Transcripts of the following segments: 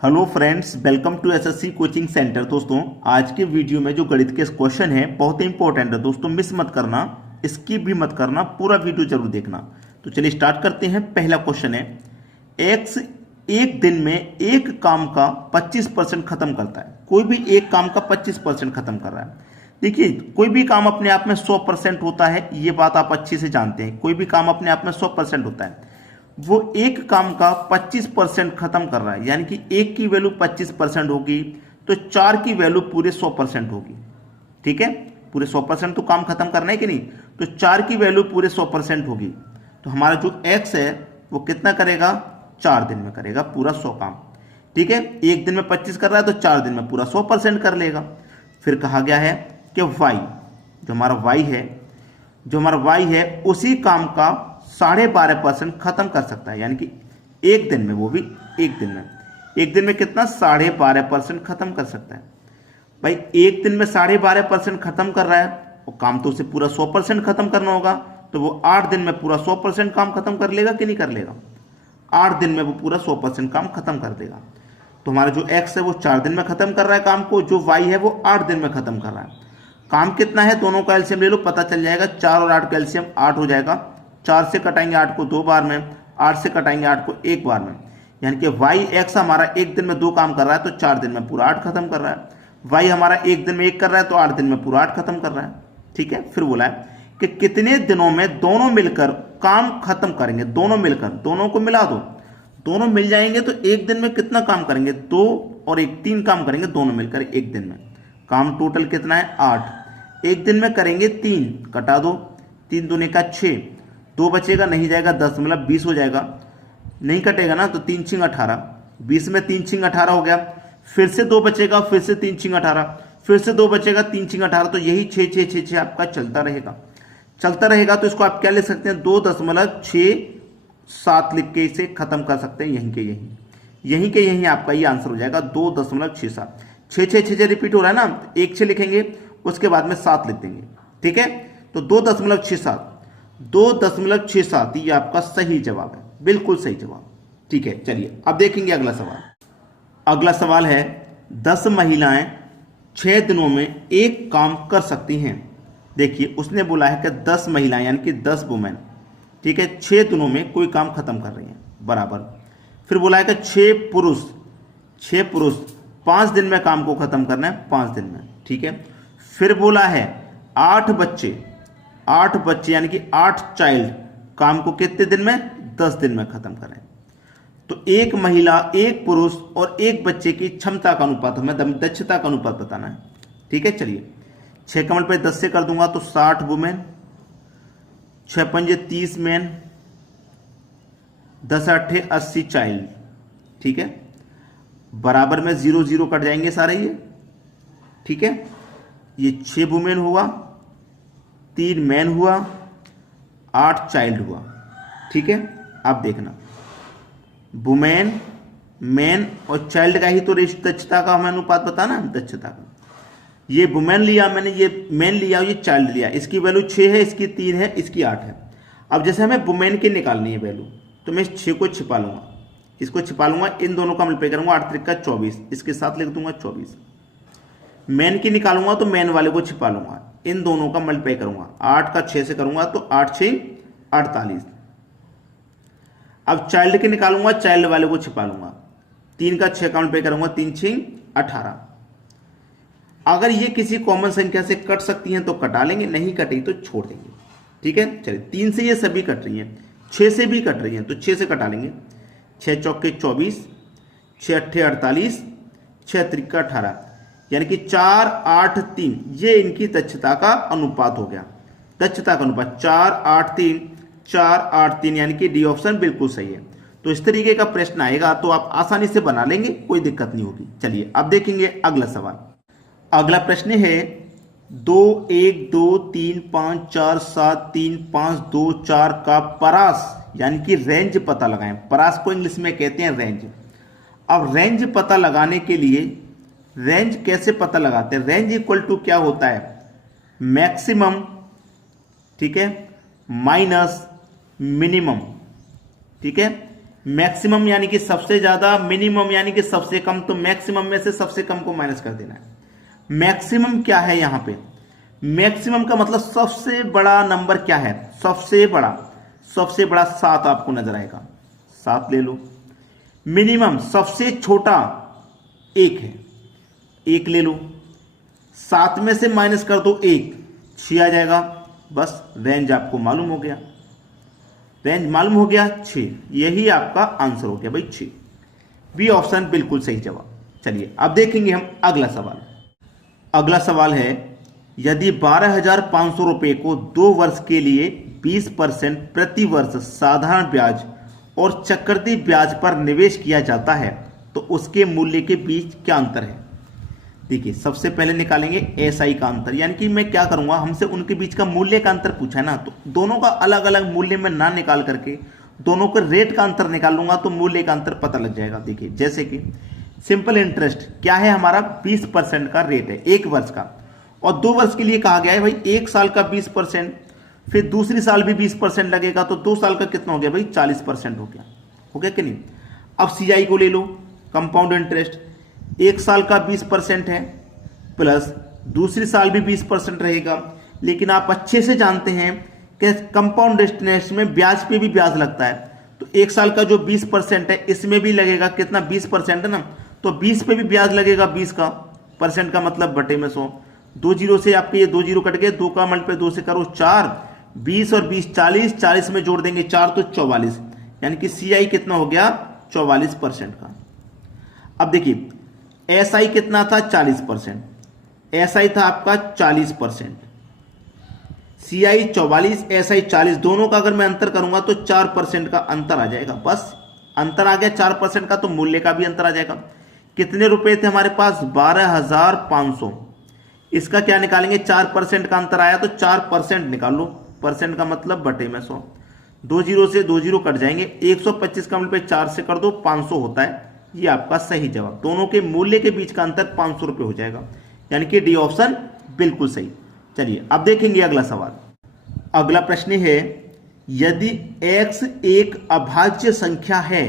Hello friends, welcome to SSC coaching centre. दोस्तों, आज के वीडियो में जो गणित के क्वेश्चन है बहुत ही इंपॉर्टेंट है दोस्तों, मिस मत करना, स्किप भी मत करना, पूरा वीडियो जरूर देखना। तो चलिए स्टार्ट करते हैं। पहला क्वेश्चन है, एक्स एक दिन में एक काम का 25% खत्म करता है। कोई भी एक काम का 25% खत्म कर रहा है। देखिए, कोई भी काम अपने आप में 100% होता है, ये बात आप अच्छे से जानते हैं। कोई भी काम अपने आप में 100% होता है। वो एक काम का 25% खत्म कर रहा है, यानी कि एक की वैल्यू 25% होगी तो चार की वैल्यू पूरे 100% होगी। ठीक है, पूरे 100% तो काम खत्म करना है कि नहीं, तो चार की वैल्यू पूरे 100% होगी। तो हमारा जो एक्स है वो कितना करेगा, 4 दिन में करेगा पूरा 100 काम। ठीक है, एक दिन में 25 कर रहा है तो 4 दिन में पूरा 100% कर लेगा। फिर कहा गया है कि वाई, जो हमारा वाई है उसी काम का 12.5% खत्म कर सकता है, यानी कि एक दिन में, वो भी एक दिन में कितना, 12.5% खत्म कर सकता है। भाई एक दिन में 12.5% खत्म कर रहा है और काम तो उसे पूरा 100% खत्म करना होगा, तो वो 8 दिन में पूरा 100% काम खत्म कर लेगा कि नहीं कर लेगा। 8 दिन में वो पूरा 100% काम खत्म कर देगा। तो हमारा जो एक्स है वो 4 दिन में खत्म कर रहा है काम को, जो वाई है वो 8 दिन में खत्म कर रहा है। काम कितना है, दोनों का एलसीएम ले लो, पता चल जाएगा। 4 और 8 का एलसीएम 8 हो जाएगा। 4 से कटाएंगे 8 को 2 बार में, 8 से कटाएंगे 8 को 1 बार में, यानी कि वाई एक्स हमारा एक दिन में 2 काम कर रहा है तो 4 दिन में पूरा 8 खत्म कर रहा है। वाई हमारा एक दिन में 1 कर रहा है तो 8 दिन में पूरा 8 खत्म कर रहा है। ठीक है, फिर बोला है कि कितने दिनों में दोनों मिलकर काम खत्म करेंगे। दोनों मिलकर, दोनों को मिला दो, दोनों मिल जाएंगे तो एक दिन में कितना काम करेंगे, 2 और 1 3 काम करेंगे दोनों मिलकर एक दिन में। काम टोटल कितना है, 8। एक दिन में करेंगे 3, कटा दो, 3 दूने का 6, 2 बचेगा, नहीं जाएगा 10, मतलब 20 हो जाएगा। नहीं कटेगा ना, तो 3 छिंग 18, 20 में 3 छिंग 18 हो गया। फिर से 2 बचेगा, फिर से 3 छिंग 18, फिर से 2 बचेगा, 3 छिंग 18, तो यही 6 6 6 6 आपका चलता रहेगा। तो इसको आप क्या लिख सकते हैं, 2.67 लिख के इसे खत्म कर सकते हैं। यहीं के यहीं आपका ये आंसर हो जाएगा, 2.67। 6 6 6 रिपीट हो रहा है ना, 1 6 लिखेंगे, उसके बाद में 7 लिख देंगे। ठीक है, तो 2.67 ये आपका सही जवाब है, बिल्कुल सही जवाब। ठीक है, चलिए अब देखेंगे अगला सवाल। अगला सवाल है, 10 महिलाएं 6 दिनों में एक काम कर सकती हैं। देखिए, उसने बोला है कि 10 महिलाएं यानी कि 10 वुमेन, ठीक है, 6 दिनों में कोई काम खत्म कर रही हैं, बराबर। फिर बोला है कि 6 पुरुष 5 दिन में काम को खत्म करना है, 5 दिन में। ठीक है, फिर बोला है 8 बच्चे यानी कि 8 चाइल्ड काम को कितने दिन में, 10 दिन में खत्म करें। तो एक महिला, एक पुरुष और एक बच्चे की क्षमता का अनुपात, हमें दक्षता का अनुपात बताना है। ठीक है, चलिए 6 कमल पे 10 से कर दूंगा तो 60 वुमेन, 6 पंजे 30 मैन, 10 8 80 चाइल्ड। ठीक है, बराबर में 0 0 कट जाएंगे सारे ये। ठीक है, ये 6 वुमेन हुआ, 3 मैन हुआ, 8 चाइल्ड हुआ। ठीक है, अब देखना, वुमेन, मैन और चाइल्ड का ही तो दक्षता का हमें अनुपात बताना है, दक्षता का। ये वुमेन लिया मैंने, ये मैन लिया और ये चाइल्ड लिया, इसकी वैल्यू 6 है, इसकी 3 है, इसकी 8 है। अब जैसे हमें वुमेन की निकालनी है वैल्यू, तो मैं इस 6 को छिपा लूंगा, इसको छिपा लूंगा, इन दोनों का मल्टीप्लाई करूंगा, 8 त्रिक का 24, इसके साथ लिख दूंगा 24। मैन की निकालूंगा तो मैन वाले को छिपा लूंगा, इन दोनों का मल्टीप्लाई करूंगा, 8 का 6 से करूंगा तो 8 6 48। अब चाइल्ड के निकालूंगा, चाइल्ड वाले को छिपा लूंगा, 3 का 6 का मल्टीप्लाई करूंगा, 3 6 18। अगर ये किसी कॉमन संख्या से कट सकती हैं तो कटा लेंगे, नहीं कटी तो छोड़ देंगे। ठीक है, चलिए 3 से ये सभी कट रही हैं, 6 से भी कट रही हैं तो 6 से कटा लेंगे। 6 चौके 24, 6 अट्ठे 48, 6 त्रिक का 18, यानी कि 4 8 3, ये इनकी दक्षता का अनुपात हो गया। दक्षता का अनुपात 4 8 3, यानी कि डी ऑप्शन बिल्कुल सही है। तो इस तरीके का प्रश्न आएगा तो आप आसानी से बना लेंगे, कोई दिक्कत नहीं होगी। चलिए अब देखेंगे अगला सवाल। अगला प्रश्न है, 2 1 2 3 5 4 7 3 5 2 4 का परास यानी कि रेंज पता लगाएं। परास को इंग्लिश में कहते हैं रेंज। अब रेंज पता लगाने के लिए रेंज कैसे पता लगाते हैं, रेंज इक्वल टू क्या होता है, मैक्सिमम, ठीक है, माइनस मिनिमम। ठीक है, मैक्सिमम यानी कि सबसे ज्यादा, मिनिमम यानी कि सबसे कम, तो मैक्सिमम में से सबसे कम को माइनस कर देना है। मैक्सिमम क्या है यहां पे? मैक्सिमम का मतलब सबसे बड़ा नंबर क्या है? सबसे बड़ा 7 आपको नजर आएगा, 7 ले लो। मिनिमम सबसे छोटा 1 है, 1 ले लो। 7 में से माइनस कर दो 1, 6 आ जाएगा। बस रेंज आपको मालूम हो गया, 6। यही आपका आंसर हो गया भाई, 6। बी ऑप्शन बिल्कुल सही जवाब। चलिए अब देखेंगे हम अगला सवाल। अगला सवाल है, यदि 12,500 रुपए को 2 वर्ष के लिए 20% प्रति वर्ष साधारण ब्याज और चक्रवृद्धि ब्याज पर निवेश किया जाता है तो उसके मूल्य के बीच क्या अंतर है? देखिए, सबसे पहले निकालेंगे एसआई का अंतर, यानी कि मैं क्या करूंगा, हमसे उनके बीच का मूल्य का अंतर पूछा है ना, तो दोनों का अलग अलग मूल्य में ना निकाल करके दोनों के रेट का अंतर निकाल लूंगा तो मूल्य का अंतर पता लग जाएगा। देखिए, जैसे कि सिंपल इंटरेस्ट क्या है हमारा, 20% का रेट है 1 वर्ष का, और 2 वर्ष के लिए कहा गया है भाई 1 साल का 20%, फिर दूसरी साल भी 20% लगेगा, तो 2 साल का कितना हो गया भाई, 40% हो गया कि नहीं। अब सीआई को ले लो, कंपाउंड इंटरेस्ट, 1 साल का 20% है, प्लस दूसरी साल भी 20% रहेगा। लेकिन आप अच्छे से जानते हैं कि कंपाउंड इंटरेस्ट में ब्याज पे भी ब्याज लगता है, तो 1 साल का जो 20% है इसमें भी लगेगा, कितना, 20% है ना, तो 20 पे भी ब्याज लगेगा, 20 का परसेंट का मतलब बटे में 100। 2 जीरो से आपके ये 2 जीरो कट गए, 2 का मल्टीप्लाई 2 से करो 4, 20 और 20 40, 40 में जोड़ देंगे 4 तो 44, यानी कि सीआई कितना हो गया, 44% का। अब देखिए, एसआई कितना था, 40%, एसआई था आपका 40%, सीआई 44, एसआई 40, दोनों का अगर मैं अंतर करूंगा तो 4% का अंतर आ जाएगा। बस अंतर आ गया 4% का, तो मूल्य का भी अंतर आ जाएगा। कितने रुपए थे हमारे पास, 12,500, इसका क्या निकालेंगे, 4% का अंतर आया तो 4% निकाल लो, परसेंट का मतलब बटे में 100, 2 जीरो से 2 जीरो कट जाएंगे, 125 का मल्टीप्लाई 4 से कर दो, 500 होता है। ये आपका सही जवाब, दोनों के मूल्य के बीच का अंतर 500 रुपये हो जाएगा, यानी कि डी ऑप्शन बिल्कुल सही। चलिए अब देखेंगे अगला सवाल। अगला प्रश्न है, यदि x एक अभाज्य संख्या है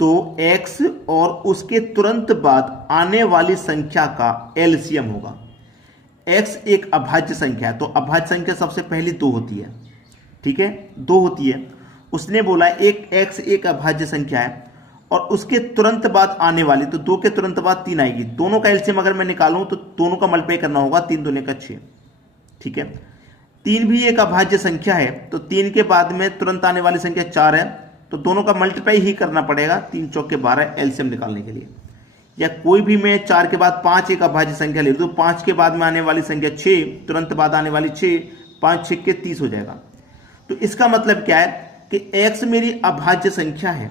तो x और उसके तुरंत बाद आने वाली संख्या का एलसीएम होगा। x एक अभाज्य संख्या है, तो अभाज्य संख्या सबसे पहली 2 होती है, ठीक है, 2 होती है। उसने बोला एक x एक अभाज्य संख्या है और उसके तुरंत बाद आने वाली, तो 2 के तुरंत बाद 3 आएगी। दोनों का एलसीएम अगर मैं निकालूं तो दोनों का मल्टीप्लाई करना होगा, 3 दूने का 6, ठीक है। 3 भी एक अभाज्य संख्या है, तो 3 के बाद में तुरंत आने वाली संख्या 4 है, तो दोनों का मल्टीप्लाई ही करना पड़ेगा, 3 चौके 12 एलसीएम निकालने के लिए। या कोई भी मैं 4 के बाद 5 एक अभाज्य संख्या ले लूं, तो 5 के बाद में आने वाली संख्या 6, तुरंत बाद आने वाली 6, 5 6 के 30 हो जाएगा। तो इसका मतलब क्या है कि x मेरी अभाज्य संख्या है,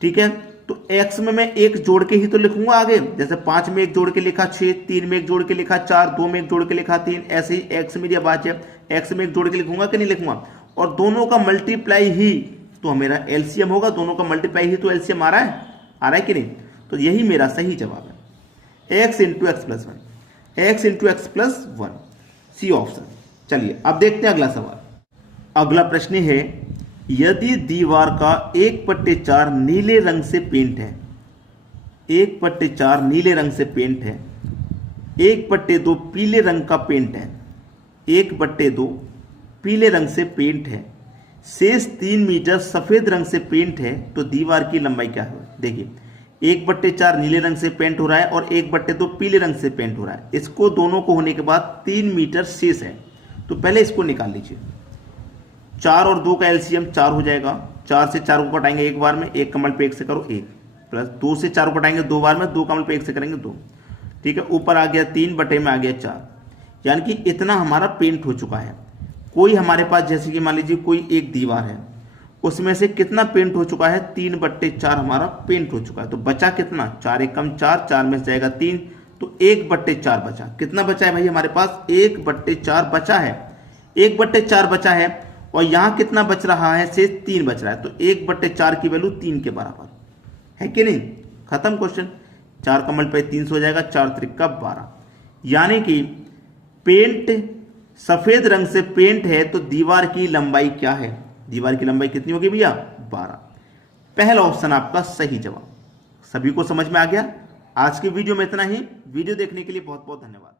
ठीक है, तो x में मैं 1 जोड़ के ही तो लिखूंगा आगे, जैसे 5 में 1 जोड़ के लिखा 6, 3 में 1 जोड़ के लिखा 4, 2 में 1 जोड़ के लिखा 3, ऐसे ही x मेरी अभाज्य, x में 1 जोड़ के लिखूंगा कि नहीं लिखूंगा, और दोनों का मल्टीप्लाई ही तो मेरा एलसीएम होगा, दोनों का मल्टीप्लाई ही तो एलसीएम आ रहा है कि नहीं। तो यही मेरा सही जवाब है, x into x plus 1, x into x plus 1, C option. चलिए अब देखते हैं अगला सवाल। अगला प्रश्न है, यदि दीवार का 1/4 नीले रंग से पेंट है, 1/4 नीले रंग से पेंट है, 1/2 पीले रंग का पेंट है, 1/2 पीले रंग से पेंट है, शेष 3 मीटर सफेद रंग से पेंट है, तो दीवार की लंबाई क्या है? देखिए, 1/4 नीले रंग से पेंट हो रहा है और 1/2 पीले रंग से पेंट हो रहा है, इसको दोनों को होने के बाद 3 मीटर शेष है, तो पहले इसको निकाल लीजिए। 4 और 2 का एलसीएम 4 हो जाएगा, 4 से 4 को घटाएंगे एक बार में, 1 का मल्टीप्लाई 1 से करो 1, प्लस 2 से 4 को घटाएंगे 2 बार में, 2 का मल्टीप्लाई 1 से करेंगे 2, ठीक है, ऊपर आ गया 3 बटे में आ गया 4, यानी कि इतना हमारा पेंट हो चुका है। कोई हमारे पास जैसे कि मान लीजिए कोई एक दीवार है, उसमें से कितना पेंट हो चुका है, 3/4 हमारा पेंट हो चुका है, तो बचा कितना, 4 एक कम 4, 4 में से जाएगा 3, तो 1/4 बचा। कितना बचा है भाई हमारे पास, 1/4 बचा है, 1/4 बचा है, और यहां कितना बच रहा है, से 3 बच रहा है, तो 1/4 की वैल्यू 3 के बराबर है कि नहीं। खत्म क्वेश्चन, 4 का मल्टीप्लाई 3 से हो जाएगा, 4 त्रिक 12, यानी कि पेंट सफेद रंग से पेंट है, तो दीवार की लंबाई क्या है, दीवार की लंबाई कितनी होगी भैया, 12। पहला ऑप्शन आपका सही जवाब। सभी को समझ में आ गया? आज की वीडियो में इतना ही। वीडियो देखने के लिए बहुत बहुत धन्यवाद।